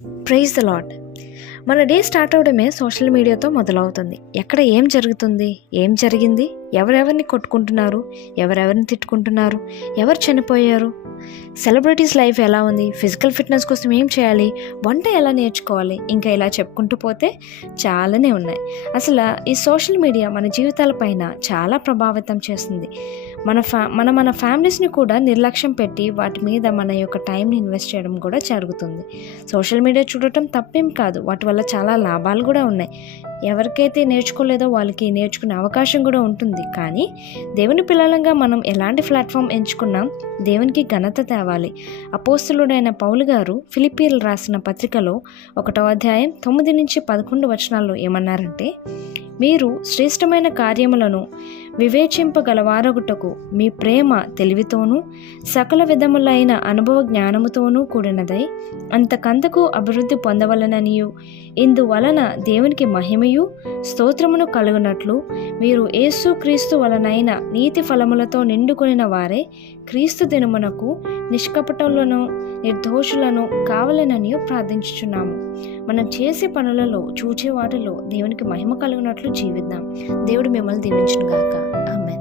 Praise the Lord. మన day start అవడమే social మీడియాతో మొదలవుతుంది. ఎక్కడ ఏం జరుగుతుంది, ఏం జరిగింది, ఎవరెవరిని కొట్టుకుంటున్నారు, ఎవరెవరిని తిట్టుకుంటున్నారు, ఎవరు చనిపోయారు, సెలబ్రిటీస్ లైఫ్ ఎలా ఉంది, ఫిజికల్ ఫిట్నెస్ కోసం ఏం చేయాలి, వంట ఎలా నేర్చుకోవాలి, ఇంకా ఇలా చెప్పుకుంటూ పోతే చాలానే ఉన్నాయి. అసలు ఈ సోషల్ మీడియా మన జీవితాలపైన చాలా ప్రభావితం చేస్తుంది. మన ఫ్యామిలీస్ని కూడా నిర్లక్ష్యం పెట్టి వాటి మీద మన యొక్క టైంని ఇన్వెస్ట్ చేయడం కూడా జరుగుతుంది. సోషల్ మీడియా చూడటం తప్పేం కాదు, వాటి వల్ల చాలా లాభాలు కూడా ఉన్నాయి. ఎవరికైతే నేర్చుకోలేదో వాళ్ళకి నేర్చుకునే అవకాశం కూడా ఉంటుంది. కానీ దేవుని పిల్లలంగా మనం ఎలాంటి ప్లాట్ఫామ్ ఎంచుకున్నా దేవునికి ఘనత తేవాలి. అపోస్తలుడైన పౌలు గారు ఫిలిప్పీలు రాసిన పత్రికలో 1వ అధ్యాయం 9 నుంచి 11 వచనాల్లో ఏమన్నారంటే, మీరు శ్రేష్టమైన కార్యములను వివేచింపగలవారొకటకు మీ ప్రేమ తెలివితోనూ సకల విధములైన అనుభవ జ్ఞానముతోనూ కూడినదై అంతకంతకు అభివృద్ధి పొందవలననియు, ఇందువలన దేవునికి మహిమయు స్తోత్రమును కలుగునట్లు మీరు యేసు క్రీస్తు వలనైన నీతి ఫలములతో నిండుకొనిన వారే క్రీస్తు దినమునకు నిష్కపటులను నిర్దోషులను కావాలనని ప్రార్థించుచున్నాము. మనం చేసే పనులలో చూచే వాటిలో దేవునికి మహిమ కలుగునట్లు జీవిద్దాం. దేవుడు మిమ్మల్ని దీవించును గాక. ఆమేన్.